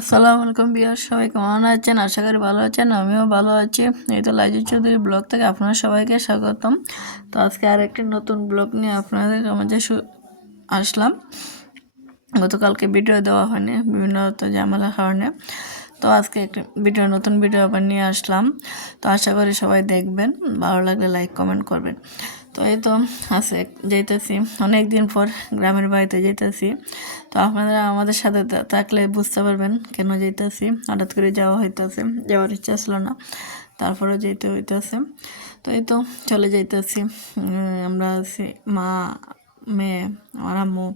আসসালামু আলাইকুম বিয়ার, সবাই কেমন আছেন? আশা করি ভালো আছেন। আমিও ভালো আছি। এই তো লাইজু চৌধুরী ব্লগ থেকে আপনারা সবাইকে স্বাগতম। তো আজকে আরেকটি নতুন ব্লগ নিয়ে আপনাদের মাঝে আসলাম। গতকালকে ভিডিও দেওয়া হয়নি বিভিন্ন ঝামেলার কারণে, তো আজকে একটি নতুন ভিডিও আবার নিয়ে আসলাম। তো আশা করি সবাই দেখবেন, ভালো লাগলে লাইক কমেন্ট করবেন। তো এই তো আছে যাইতেছি, অনেক দিন পর গ্রামের বাড়িতে যাইতেছি। তো আপনারা আমাদের সাথে থাকলে বুঝতে পারবেন কেন যাইতেছি। হঠাৎ করে যাওয়া হইতেছে, যাওয়ার ইচ্ছা ছিল না, তারপরেও যেতে হইতেছে। তো এই তো চলে যাইতেছি। আমরা আছি মা, মেয়ে, আমার আম্মু,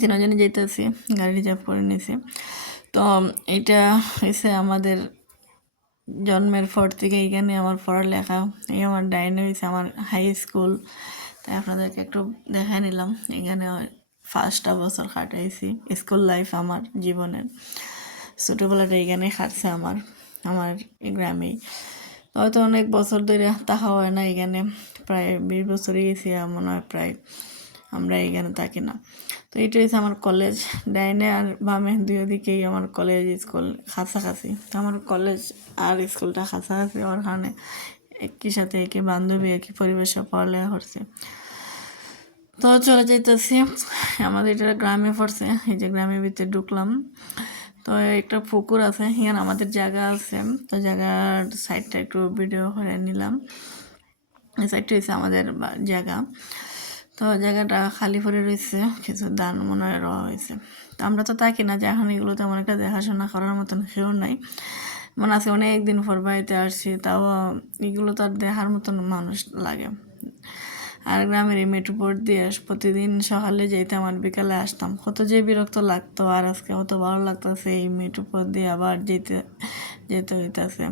তিনজনে যেতেছি, গাড়ি রিজার্ভ করে নিয়েছি। তো এটা হয়েছে আমাদের জন্মের পর থেকে এইখানে আমার পড়ালেখা। এই আমার ডাইনে হয়েছে আমার হাই স্কুল। তাই আপনাদেরকে একটু দেখাই নিলাম। এখানে ফার্স্টটা বছর কাটাইছি স্কুল লাইফ আমার জীবনের। ছোটোবেলাটা এইখানে কাটছে আমার এই গ্রামেই। হয়তো অনেক বছর ধরে থাকা হয় না এখানে, প্রায় 20 বছরই গেছি মনে হয় প্রায় আমরা এখানে থাকি না। তো এটা হচ্ছে আমার কলেজ, ডাইনে আর বামে দুই দিকেই আমার কলেজ স্কুল কাছাকাছি। তো আমার কলেজ আর স্কুলটা কাছাকাছি হওয়ার কারণে একই সাথে একই বান্ধবী একই পরিবেশে পড়ালেখা করছে। তো চলে যাইতেছি, আমাদের এটা গ্রামে পড়ছে। এই যে গ্রামের ভিতরে ঢুকলাম, তো একটা পুকুর আছে, এখানে আমাদের জায়গা আছে। তো জায়গার সাইডটা একটু ভিডিও করে নিলাম। এই সাইডটা হচ্ছে আমাদের জায়গা। তো জায়গাটা খালি পড়ে রয়েছে, কিছু ধান মনে হয় রওয়া হয়েছে। তো আমরা তো থাকি না, যে এখন এগুলো তেমন একটা দেখাশোনা করার মতন কেউ নাই। মনে আছে অনেক দিন পর বাড়িতে আসছি, তাও এগুলো তো আর দেখার মতন মানুষ লাগে। আর গ্রামের এই মেট্রোপোর্ট দিয়ে প্রতিদিন সকালে যেতাম আর বিকালে আসতাম, কত যে বিরক্ত লাগতো। আর আজকে কত ভালো লাগতেছে এই মেট্রোপোর্ট দিয়ে আবার যেতে হইতেছে।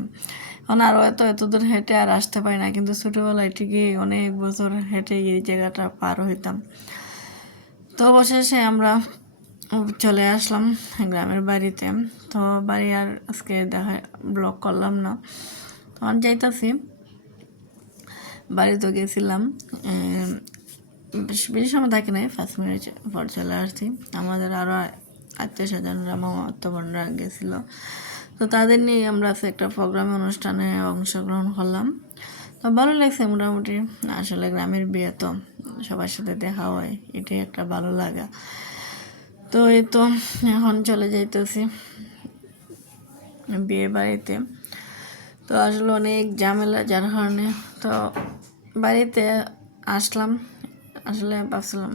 এখন আরও এত দূর হেঁটে আর আসতে পারি না, কিন্তু ছোটোবেলায় ঠিকই অনেক বছর হেঁটে এই জায়গাটা পার হইতাম। তো অবশেষে আমরা চলে আসলাম গ্রামের বাড়িতে। তো বাড়ি আর আজকে ব্লগ করলাম না, তখন যাইতাছি। বাড়িতে গেছিলাম, বেশি সময় থাকি নাই, 5 মিনিট পর চলে আসছি। আমাদের আরও আত্মীয় স্বজনরা, মামা বোনরা গেছিল। তো তাদের নিয়ে আমরা একটা প্রোগ্রামে অনুষ্ঠানে অংশগ্রহণ করলাম। তো ভালো লাগছে মোটামুটি। আসলে গ্রামের বিয়ে তো সবার সাথে দেখা হয়, এটাই একটা ভালো লাগা। তো এই তো এখন চলে যাইতেছি বিয়ে বাড়িতে। তো আসলে অনেক ঝামেলা, যার কারণে তো বাড়িতে আসলাম। আসলে ভাবছিলাম